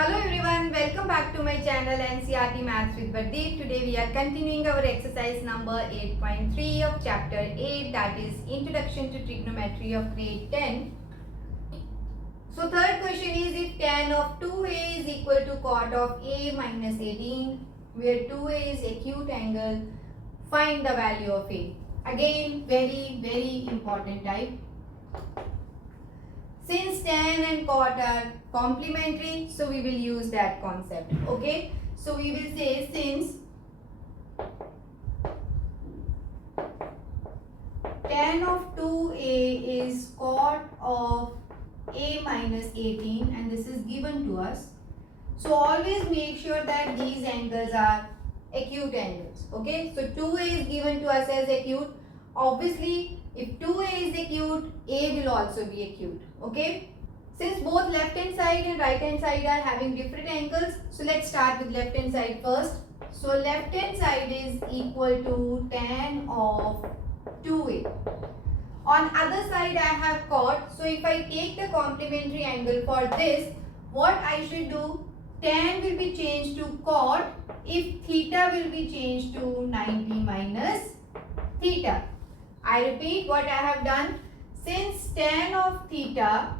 Hello everyone, welcome back to my channel Ncert Maths with Bardeep. Today we are continuing our exercise number 8.3 of chapter 8, that is Introduction to Trigonometry of grade 10. So third question is, if tan of 2a is equal to cot of a minus 18, where 2a is acute angle, find the value of a. Again, very important type. Since tan and cot are complementary, so we will use that concept. Okay, so we will say since tan of 2a is cot of a minus 18, and this is given to us, so always make sure that these angles are acute angles. Okay, so 2a is given to us as acute. Obviously, if 2a is acute, a will also be acute. Okay, since both left hand side and right hand side are having different angles, so let's start with left hand side first. So left hand side is equal to tan of 2a. On other side I have cot, so if I take the complementary angle for this, what I should do, tan will be changed to cot if theta will be changed to 90 minus theta. I repeat what I have done. Since tan of theta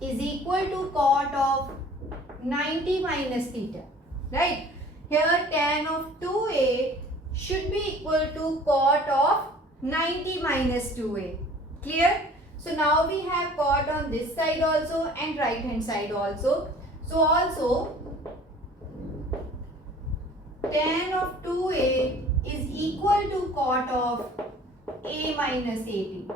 is equal to cot of 90 minus theta, right? Here tan of 2a should be equal to cot of 90 minus 2a. Clear? So now we have cot on this side also and right hand side also. So also tan of 2a is equal to cot of a minus 18.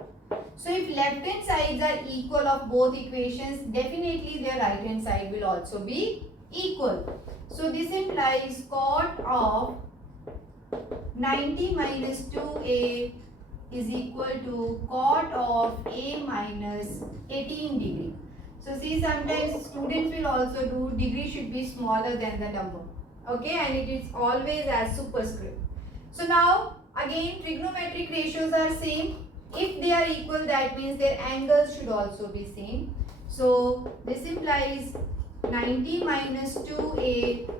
So if left hand sides are equal of both equations, definitely their right hand side will also be equal. So this implies cot of 90 minus 2a is equal to cot of a minus 18 degree. So see, sometimes students will also do degree should be smaller than the number. Okay, and it is always as superscript. So now again trigonometric ratios are same. If they are equal, that means their angles should also be same. So this implies 90 minus 2a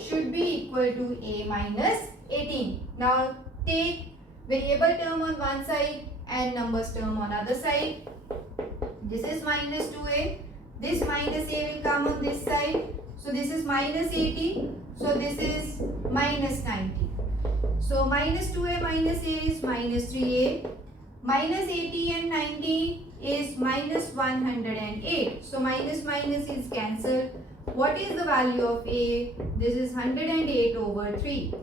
should be equal to a minus 18. Now take variable term on one side and numbers term on other side. This is minus 2a. This minus a will come on this side. So this is minus 80. So this is minus 90. So minus 2a minus a is minus 3a. Minus 80 and 90 is minus 108. So minus minus is cancelled. What is the value of a? This is 108 over 3.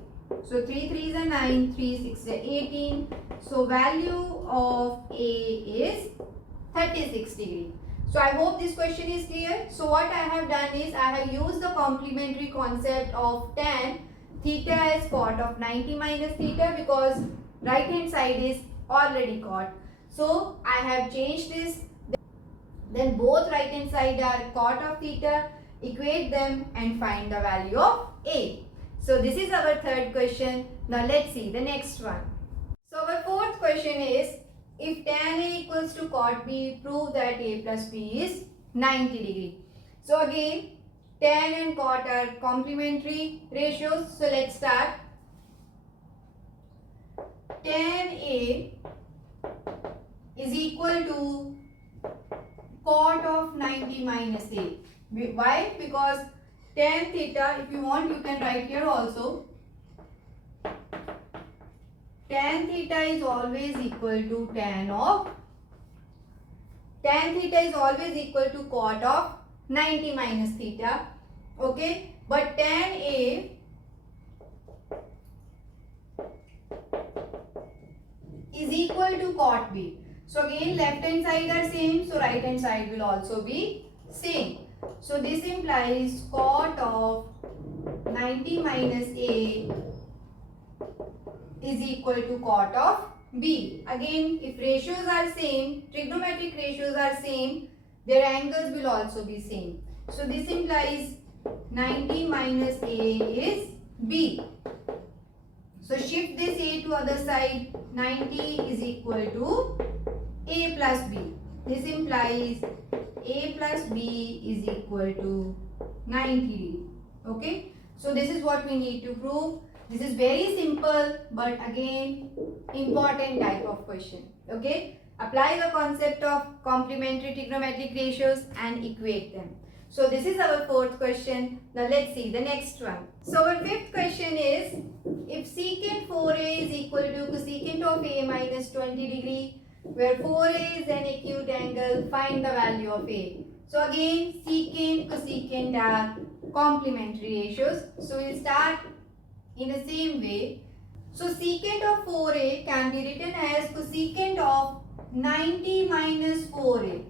So 3 3s are 9, 3 6 are 18. So value of a is 36 degree. So I hope this question is clear. So what I have done is I have used the complementary concept of tan theta as cot of 90 minus theta, because right hand side is already cot. So I have changed this. Then both right hand side are cot of theta. Equate them and find the value of a. So this is our third question. Now let's see the next one. So our fourth question is, if tan a equals to cot b, prove that a plus b is 90 degree. So again, tan and cot are complementary ratios. So let's start. Tan a is equal to cot of 90 minus a. Why? Because tan theta, if you want you can write here also. Tan theta is always equal to tan theta is always equal to cot of 90 minus theta. Okay, but tan a is equal to cot b. So again left hand side are same, so right hand side will also be same. So this implies cot of 90 minus a is equal to cot of b. Again, if ratios are same, trigonometric ratios are same, their angles will also be same. So this implies 90 minus a is b. So shift this a to other side. 90 is equal to a plus b. This implies a plus b is equal to 90 degree. Okay. So this is what we need to prove. This is very simple, but again important type of question. Okay. Apply the concept of complementary trigonometric ratios and equate them. So this is our fourth question. Now let's see the next one. So our fifth question is, if secant 4a is equal to cosecant of a minus 20 degree, where 4a is an acute angle, find the value of a. So again, secant, cosecant are complementary ratios. So we'll start in the same way. So secant of 4a can be written as cosecant of 90 minus 4a.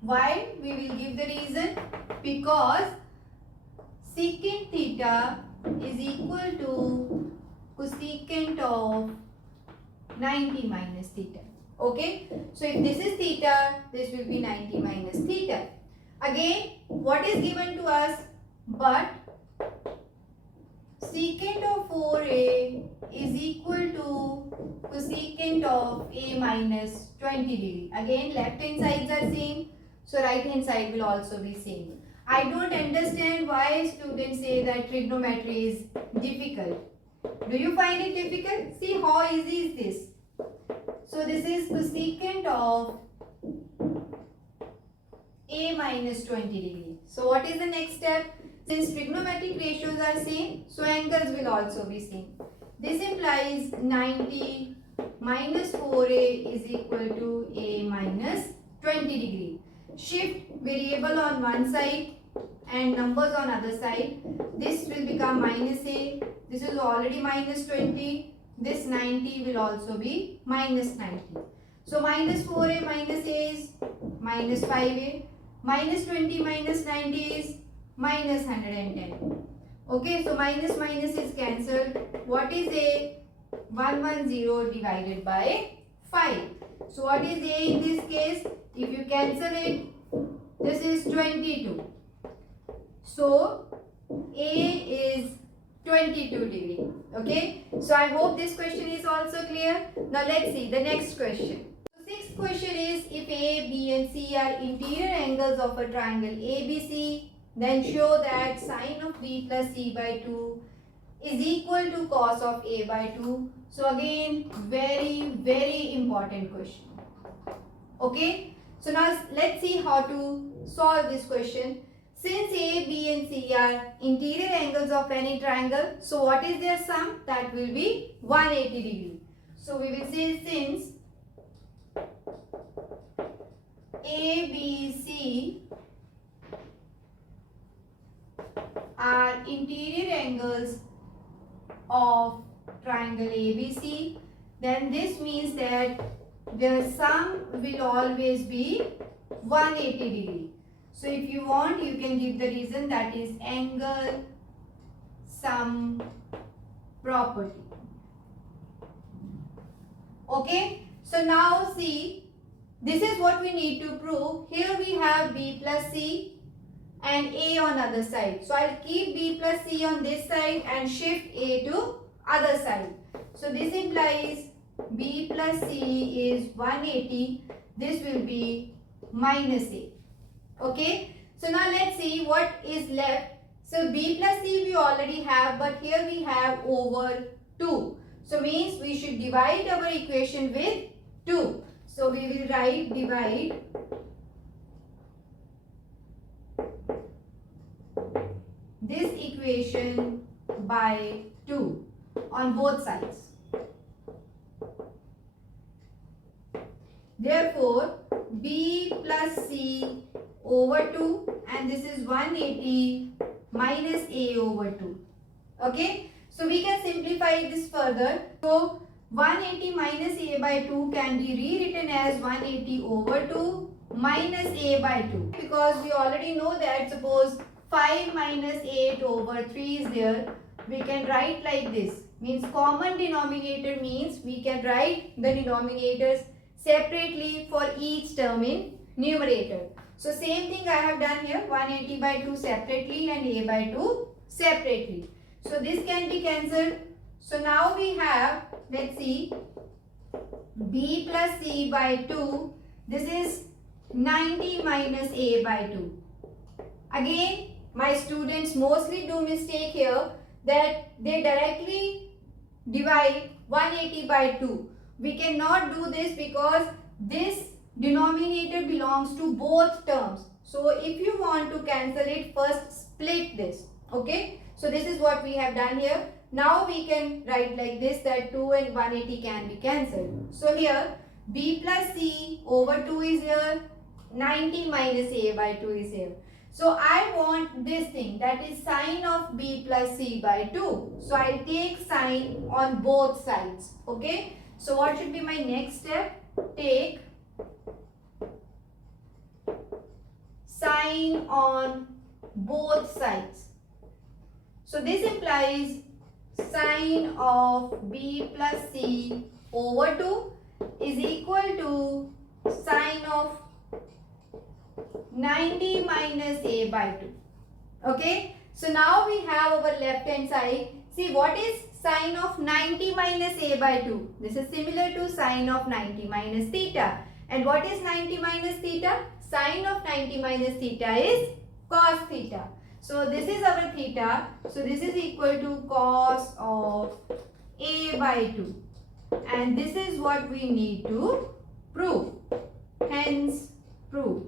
Why? We will give the reason. Because secant theta is equal to cosecant of 90 minus theta. Okay. So if this is theta, this will be 90 minus theta. Again, what is given to us? But secant of 4a is equal to cosecant of a minus 20 degree. Again, left hand sides are same. So right hand side will also be same. I don't understand why students say that trigonometry is difficult. Do you find it difficult? See how easy is this. So this is cosecant of a minus 20 degree. So what is the next step? Since trigonometric ratios are same, so angles will also be same. This implies 90 minus 4a is equal to a minus 20 degree. Shift variable on one side and numbers on other side. This will become minus a. This is already minus 20. This 90 will also be minus 90. So minus 4a minus a is minus 5a. Minus 20 minus 90 is minus 110. Okay, so minus minus is cancelled. What is a? 110 divided by 5. So what is a in this case? If you cancel it, this is 22. So a is 22 degree. Okay, so I hope this question is also clear. Now let's see the next question. So sixth question is, if a, b and c are interior angles of a triangle ABC, then show that sine of b plus c by 2 is equal to cos of a by 2. So again, very important question. Okay, so now let's see how to solve this question. Since a, b and c are interior angles of any triangle, so what is their sum? That will be 180 degree. So we will say, since a, b, c are interior angles of triangle ABC, then this means that their sum will always be 180 degree. So if you want, you can give the reason, that is angle sum property. Okay, so now see, this is what we need to prove. Here we have b plus c and a on other side. So I'll keep b plus c on this side and shift a to other side. So this implies b plus c is 180. This will be minus a. Okay. So now let's see what is left. So b plus c we already have, but here we have over 2. So means we should divide our equation with 2. So we will write divide this equation by 2 on both sides. Therefore, b plus c over 2, and this is 180 minus a over 2. Okay, so we can simplify this further. So 180 minus a by 2 can be rewritten as 180 over 2 minus a by 2, because we already know that suppose 5 minus 8 over 3 is there, we can write like this. Means common denominator means we can write the denominators separately for each term in numerator. So same thing I have done here, 180 by 2 separately and a by 2 separately. So this can be cancelled. So now we have, let's see, b plus c by 2. This is 90 minus a by 2. Again, my students mostly do mistake here that they directly divide 180 by 2. We cannot do this because this denominator belongs to both terms. So if you want to cancel it, first split this. Okay. So this is what we have done here. Now we can write like this, that 2 and 180 can be cancelled. So here b plus c over 2 is here, 90 minus a by 2 is here. So I want this thing, that is sine of b plus c by 2. So I'll take sine on both sides. Okay. So what should be my next step? Take sine on both sides. So this implies sine of b plus c over 2 is equal to sine of 90 minus a by 2. Okay. So now we have our left hand side. See, what is sine of 90 minus a by 2? This is similar to sine of 90 minus theta. And what is 90 minus theta? Sine of 90 minus theta is cos theta. So this is our theta. So this is equal to cos of a by 2. And this is what we need to prove. Hence, prove.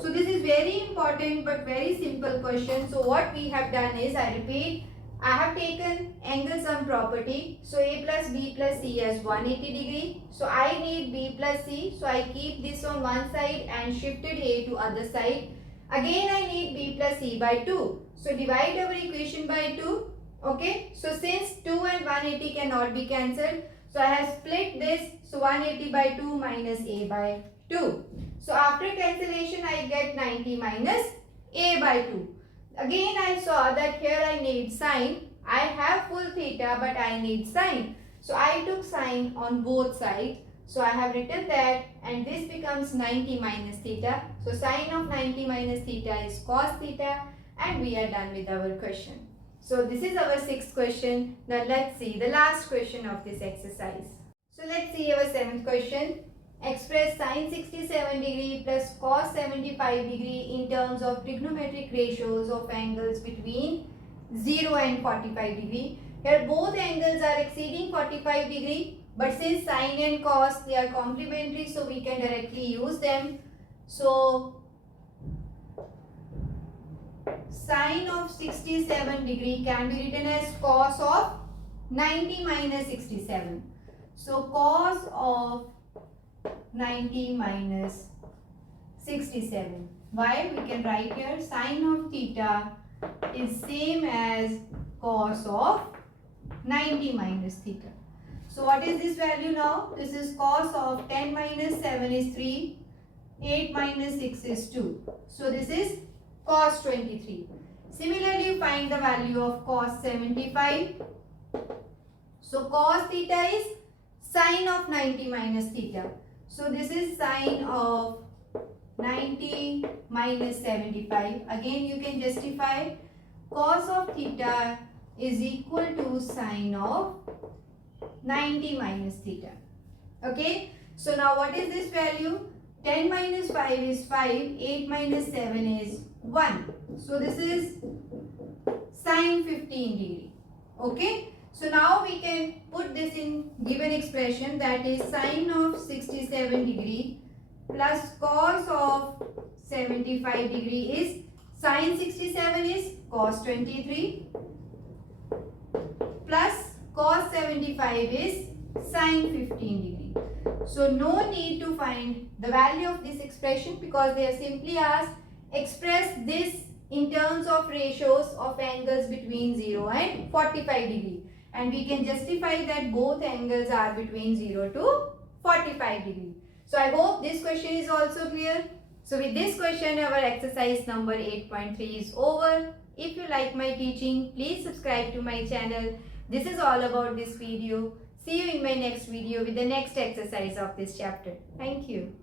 So this is very important but very simple question. So what we have done is, I repeat, I have taken angle sum property. So a plus b plus c as 180 degree. So I need b plus c. So I keep this on one side and shifted a to other side. Again I need b plus c by 2. So divide our equation by 2. Okay. So since 2 and 180 cannot be cancelled, so I have split this. So 180 by 2 minus a by 2. So after cancellation I get 90 minus a by 2. Again I saw that here I need sine. I have full theta but I need sine. So I took sine on both sides. So I have written that, and this becomes 90 minus theta. So sine of 90 minus theta is cos theta, and we are done with our question. So this is our 6th question. Now let's see the last question of this exercise. So let's see our 7th question. Express sine 67 degree plus cos 75 degree in terms of trigonometric ratios of angles between 0 and 45 degree. Here both angles are exceeding 45 degree, but since sine and cos, they are complementary, so we can directly use them. So sine of 67 degree can be written as cos of 90 minus 67. So cos of 90 minus 67. Why? We can write here sine of theta is same as cos of 90 minus theta. So what is this value now? This is cos of 10 minus 7 is 3. 8 minus 6 is 2. So this is cos 23. Similarly, find the value of cos 75. So cos theta is sine of 90 minus theta. So this is sine of 90 minus 75. Again you can justify cos of theta is equal to sine of 90 minus theta. Okay. So now what is this value? 10 minus 5 is 5. 8 minus 7 is 1. So this is sine 15 degree. Okay. So now we can put this in given expression, that is sine of 67 degree plus cos of 75 degree is sine 67 is cos 23 plus cos 75 is sine 15 degree. So no need to find the value of this expression because they are simply asked express this in terms of ratios of angles between 0 and 45 degree. And we can justify that both angles are between 0 to 45 degree. So I hope this question is also clear. So with this question, our exercise number 8.3 is over. If you like my teaching, please subscribe to my channel. This is all about this video. See you in my next video with the next exercise of this chapter. Thank you.